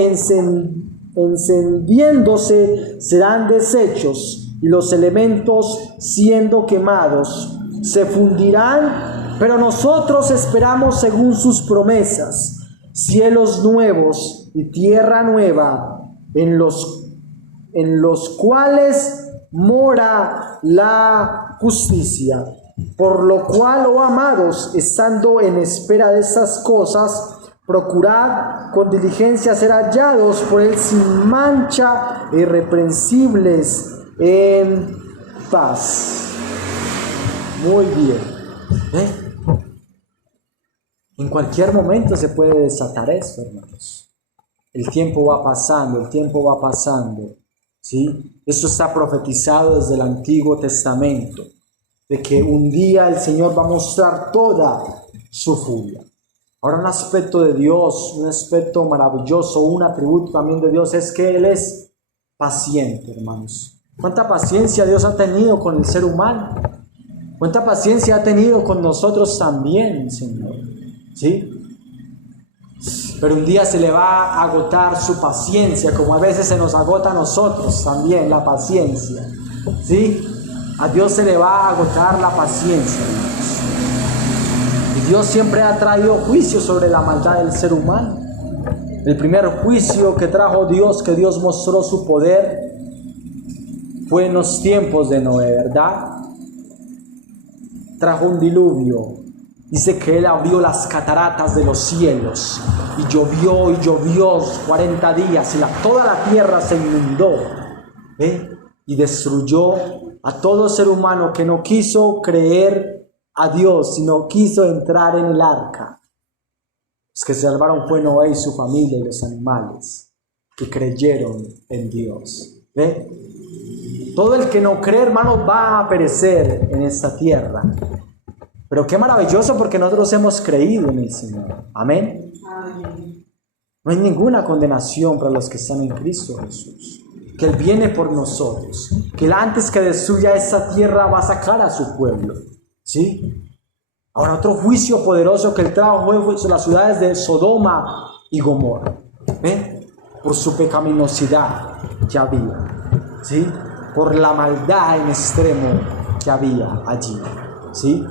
encendiéndose serán deshechos, y los elementos siendo quemados se fundirán? Pero nosotros esperamos según sus promesas cielos nuevos y tierra nueva, en los cuales mora la justicia. Por lo cual, oh amados, estando en espera de estas cosas, procurad con diligencia ser hallados por Él sin mancha, irreprensibles en paz. Muy bien. En cualquier momento se puede desatar esto, hermanos. El tiempo va pasando, ¿sí? Esto está profetizado desde el Antiguo Testamento, de que un día el Señor va a mostrar toda su furia. Ahora, un aspecto de Dios, un aspecto maravilloso, un atributo también de Dios es que Él es paciente, hermanos. ¿Cuánta paciencia Dios ha tenido con el ser humano? ¿Cuánta paciencia ha tenido con nosotros también, Señor? ¿Sí? Pero un día se le va a agotar su paciencia, como a veces se nos agota a nosotros también la paciencia, ¿sí? A Dios se le va a agotar la paciencia, hermanos. Y Dios siempre ha traído juicio sobre la maldad del ser humano. El primer juicio que trajo Dios, que Dios mostró su poder, fue en los tiempos de Noé, ¿verdad? Trajo un diluvio. Dice que Él abrió las cataratas de los cielos y llovió 40 días y toda la tierra se inundó, y destruyó a todo ser humano que no quiso creer a Dios, sino quiso entrar en el arca. Los que se salvaron fue Noé y su familia y los animales que creyeron en Dios. Todo el que no cree, hermano, va a perecer en esta tierra. Pero qué maravilloso, porque nosotros hemos creído en el Señor. Amén. Amén. No hay ninguna condenación para los que están en Cristo Jesús. Que Él viene por nosotros. Que Él, antes que destruya esta tierra, va a sacar a su pueblo. ¿Sí? Ahora, otro juicio poderoso que Él trajo fue sobre las ciudades de Sodoma y Gomorra. Por su pecaminosidad que había. ¿Sí? Por la maldad en extremo que había allí. ¿Sí?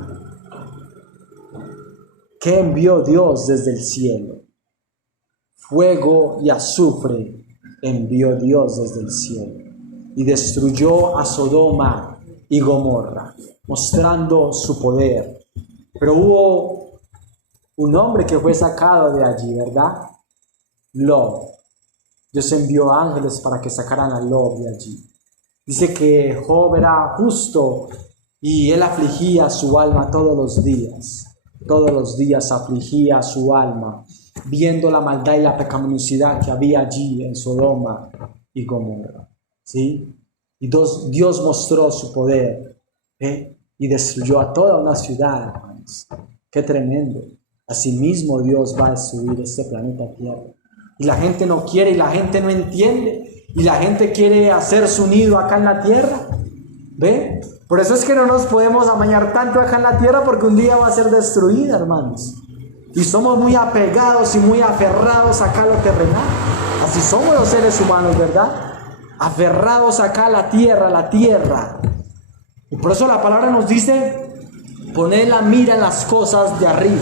¿Qué envió Dios desde el cielo? Fuego y azufre envió Dios desde el cielo y destruyó a Sodoma y Gomorra, mostrando su poder. Pero hubo un hombre que fue sacado de allí, ¿verdad? Lot. Dios envió ángeles para que sacaran a Lot de allí. Dice que Job era justo y él afligía su alma todos los días. Todos los días afligía su alma, viendo la maldad y la pecaminosidad que había allí en Sodoma y Gomorra. ¿Sí? Y Dios mostró su poder y destruyó a toda una ciudad, hermanos. ¡Qué tremendo! Asimismo Dios va a destruir este planeta Tierra. Y la gente no quiere y la gente no entiende. Y la gente quiere hacer su nido acá en la tierra. ¿Ve? Por eso es que no nos podemos amañar tanto acá en la tierra, porque un día va a ser destruida, hermanos. Y somos muy apegados y muy aferrados acá a lo terrenal. Así somos los seres humanos, ¿verdad? Aferrados acá a la tierra. Y por eso la palabra nos dice: poned la mira en las cosas de arriba,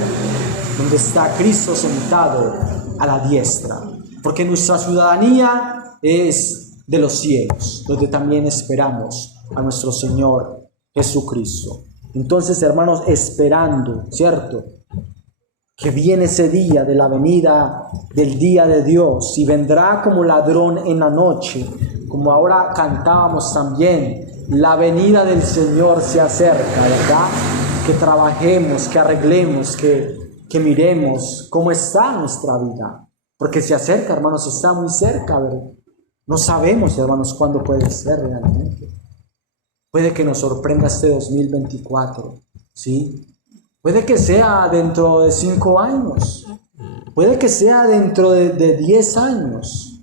donde está Cristo sentado a la diestra. Porque nuestra ciudadanía es de los cielos, donde también esperamos a nuestro Señor Jesucristo. Entonces, hermanos, esperando, ¿cierto?, que viene ese día de la venida del día de Dios, y vendrá como ladrón en la noche, como ahora cantábamos también, la venida del Señor se acerca, ¿verdad? Que trabajemos, que arreglemos, que miremos cómo está nuestra vida, porque se acerca, hermanos, está muy cerca, ¿verdad? No sabemos, hermanos, cuándo puede ser realmente. Puede que nos sorprenda este 2024, ¿sí? Puede que sea dentro de 5 años, puede que sea dentro de 10 años,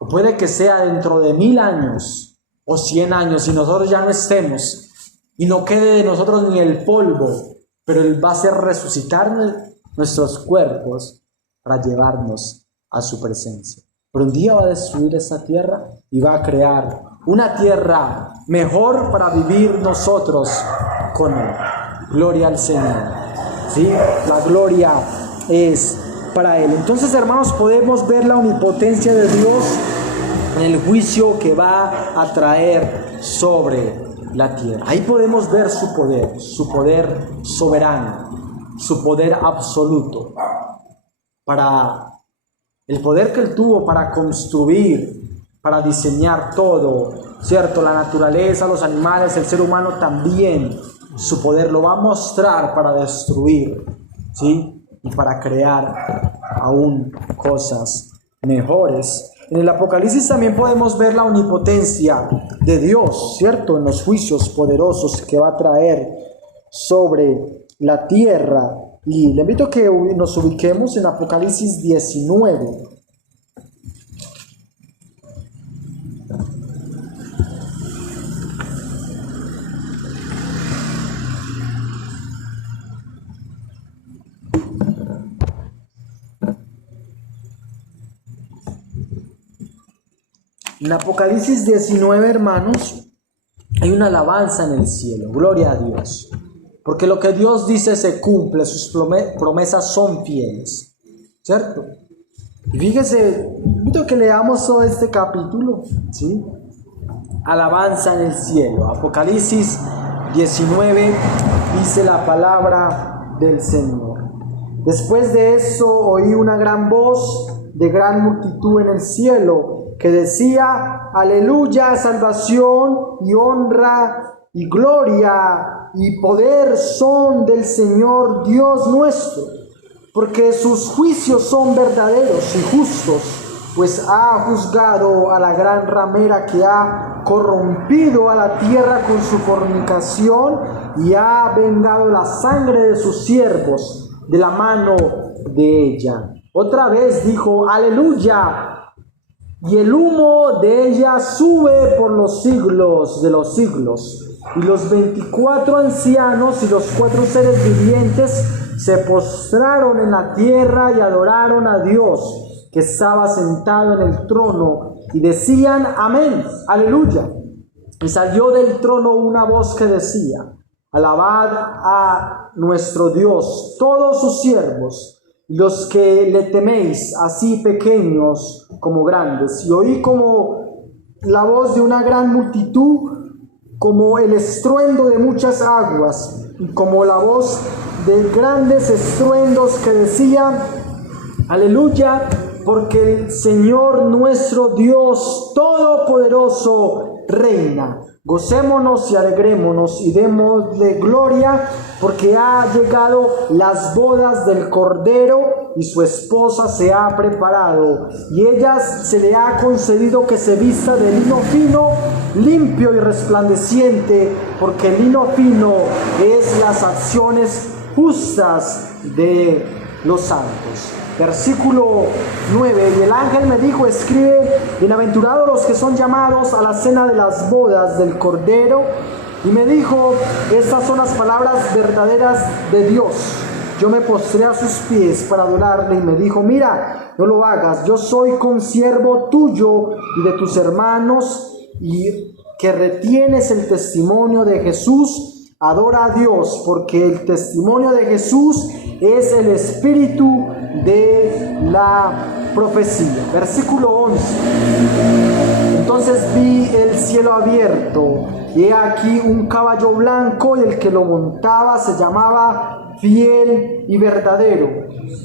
o puede que sea dentro de 1000 años o 100 años, y nosotros ya no estemos, y no quede de nosotros ni el polvo, pero Él va a hacer resucitar nuestros cuerpos para llevarnos a su presencia. Pero un día va a destruir esta tierra y va a crear una tierra mejor para vivir nosotros con Él. Gloria al Señor, ¿sí? La gloria es para Él. Entonces, hermanos, podemos ver la omnipotencia de Dios en el juicio que va a traer sobre la tierra. Ahí podemos ver su poder soberano, su poder absoluto, para el poder que Él tuvo para construir, para diseñar todo, ¿cierto? La naturaleza, los animales, el ser humano también. Su poder lo va a mostrar para destruir, ¿sí? Y para crear aún cosas mejores. En el Apocalipsis también podemos ver la omnipotencia de Dios, ¿cierto? En los juicios poderosos que va a traer sobre la tierra. Y le invito a que nos ubiquemos en Apocalipsis 19. En Apocalipsis 19, hermanos, hay una alabanza en el cielo. Gloria a Dios. Porque lo que Dios dice se cumple, sus promesas son fieles, ¿cierto? Y fíjese, invito a que leamos todo este capítulo, ¿sí? Alabanza en el cielo. Apocalipsis 19 dice la palabra del Señor. Después de eso oí una gran voz de gran multitud en el cielo que decía: aleluya, salvación y honra y gloria y poder son del Señor Dios nuestro, porque sus juicios son verdaderos y justos, pues ha juzgado a la gran ramera que ha corrompido a la tierra con su fornicación y ha vengado la sangre de sus siervos de la mano de ella. Otra vez dijo: aleluya, y el humo de ella sube por los siglos de los siglos. Y los 24 ancianos y los 4 seres vivientes se postraron en la tierra y adoraron a Dios que estaba sentado en el trono, y decían: amén, aleluya. Y salió del trono una voz que decía: alabad a nuestro Dios, todos sus siervos, los que le teméis, así pequeños como grandes. Y oí como la voz de una gran multitud, como el estruendo de muchas aguas, y como la voz de grandes estruendos que decían: aleluya, porque el Señor nuestro Dios Todopoderoso reina. Gocémonos y alegrémonos y démosle gloria, porque ha llegado las bodas del Cordero y su esposa se ha preparado. Y ella se le ha concedido que se vista de lino fino, limpio y resplandeciente, porque el lino fino es las acciones justas de los santos. Versículo 9, y el ángel me dijo, escribe, bienaventurados los que son llamados a la cena de las bodas del Cordero. Y me dijo, estas son las palabras verdaderas de Dios. Yo me postré a sus pies para adorarle y me dijo, mira, no lo hagas, yo soy consiervo tuyo y de tus hermanos, y que retienes el testimonio de Jesús. Adora a Dios, porque el testimonio de Jesús es el espíritu de la profecía. Versículo 11. Entonces vi el cielo abierto, y he aquí un caballo blanco, y el que lo montaba se llamaba Fiel y Verdadero,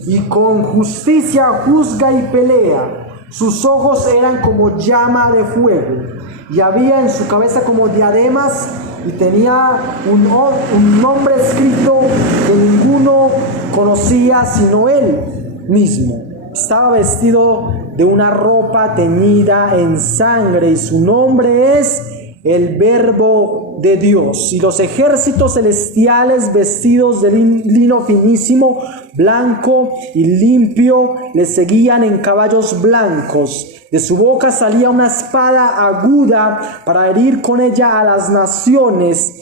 y con justicia juzga y pelea. Sus ojos eran como llama de fuego, y había en su cabeza como diademas, y tenía un nombre escrito que ninguno conocía sino él mismo. Estaba vestido de una ropa teñida en sangre, y su nombre es el Verbo de Dios. Y los ejércitos celestiales, vestidos de lino finísimo, blanco y limpio, le seguían en caballos blancos. De su boca salía una espada aguda para herir con ella a las naciones,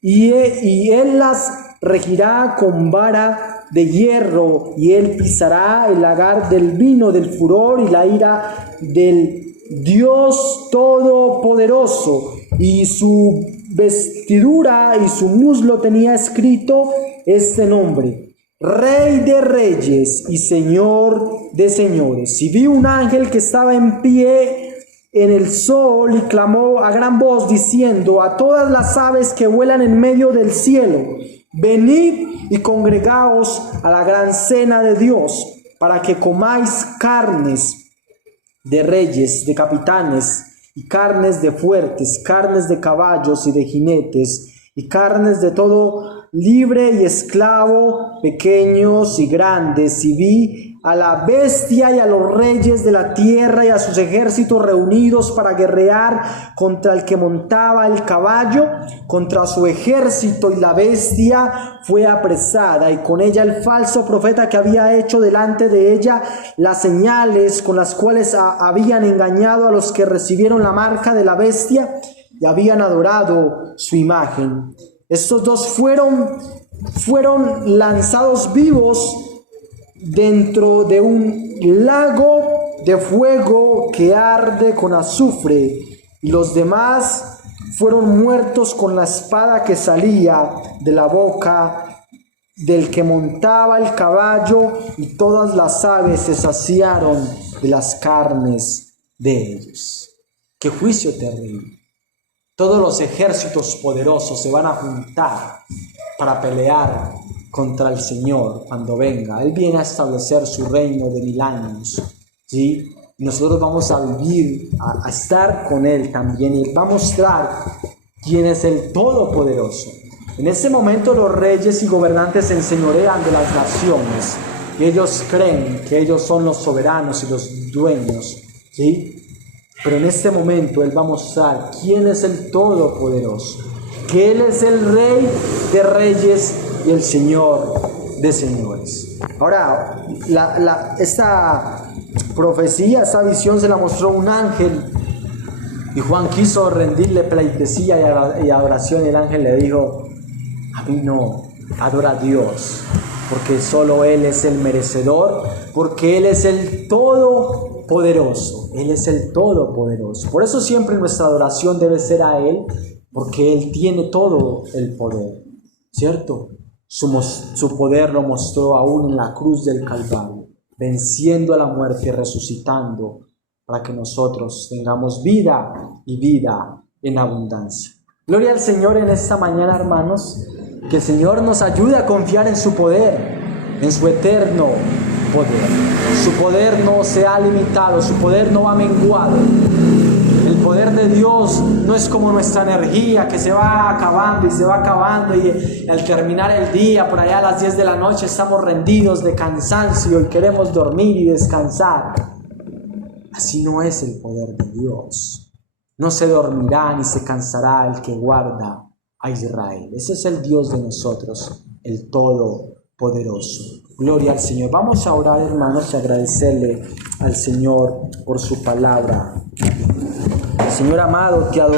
y él las regirá con vara de hierro, y él pisará el lagar del vino del furor y la ira del Dios Todopoderoso. Y su vestidura y su muslo tenía escrito este nombre: Rey de Reyes y Señor de Señores. Y vi un ángel que estaba en pie en el sol y clamó a gran voz diciendo a todas las aves que vuelan en medio del cielo: venid y congregaos a la gran cena de Dios, para que comáis carnes de reyes, de capitanes, y carnes de fuertes, carnes de caballos y de jinetes, y carnes de todo libre y esclavo, pequeños y grandes. Y vi a la bestia y a los reyes de la tierra y a sus ejércitos reunidos para guerrear contra el que montaba el caballo, contra su ejército, y la bestia fue apresada, y con ella el falso profeta que había hecho delante de ella las señales con las cuales habían engañado a los que recibieron la marca de la bestia y habían adorado su imagen. Estos dos fueron lanzados vivos dentro de un lago de fuego que arde con azufre, y los demás fueron muertos con la espada que salía de la boca del que montaba el caballo, y todas las aves se saciaron de las carnes de ellos. ¡Qué juicio terrible! Todos los ejércitos poderosos se van a juntar para pelear contra el Señor cuando venga. Él viene a establecer su reino de 1000 años, ¿sí? Y nosotros vamos a vivir, a estar con Él también, y Él va a mostrar quién es el Todopoderoso. En ese momento los reyes y gobernantes se enseñorean de las naciones. Ellos creen que ellos son los soberanos y los dueños, ¿sí? Pero en este momento Él va a mostrar quién es el Todopoderoso, que Él es el Rey de Reyes y el Señor de Señores. Ahora, esta profecía, esta visión se la mostró un ángel, y Juan quiso rendirle pleitesía y adoración, y el ángel le dijo: a mí no, adora a Dios, porque solo Él es el merecedor, porque Él es el Todopoderoso. Él es el Todopoderoso. Por eso siempre nuestra adoración debe ser a Él, porque Él tiene todo el poder, ¿cierto? Su poder lo mostró aún en la cruz del Calvario, venciendo a la muerte y resucitando para que nosotros tengamos vida y vida en abundancia. Gloria al Señor en esta mañana, hermanos. Que el Señor nos ayude a confiar en su poder, en su eterno poder. Su poder no se ha limitado, su poder no ha menguado. El poder de Dios no es como nuestra energía que se va acabando y se va acabando y al terminar el día, por allá a las 10 de la noche, estamos rendidos de cansancio y queremos dormir y descansar. Así no es el poder de Dios. No se dormirá ni se cansará el que guarda a Israel. Ese es el Dios de nosotros, el Todopoderoso. Gloria al Señor. Vamos a orar, hermanos, y agradecerle al Señor por su palabra. Señor amado, te adoramos.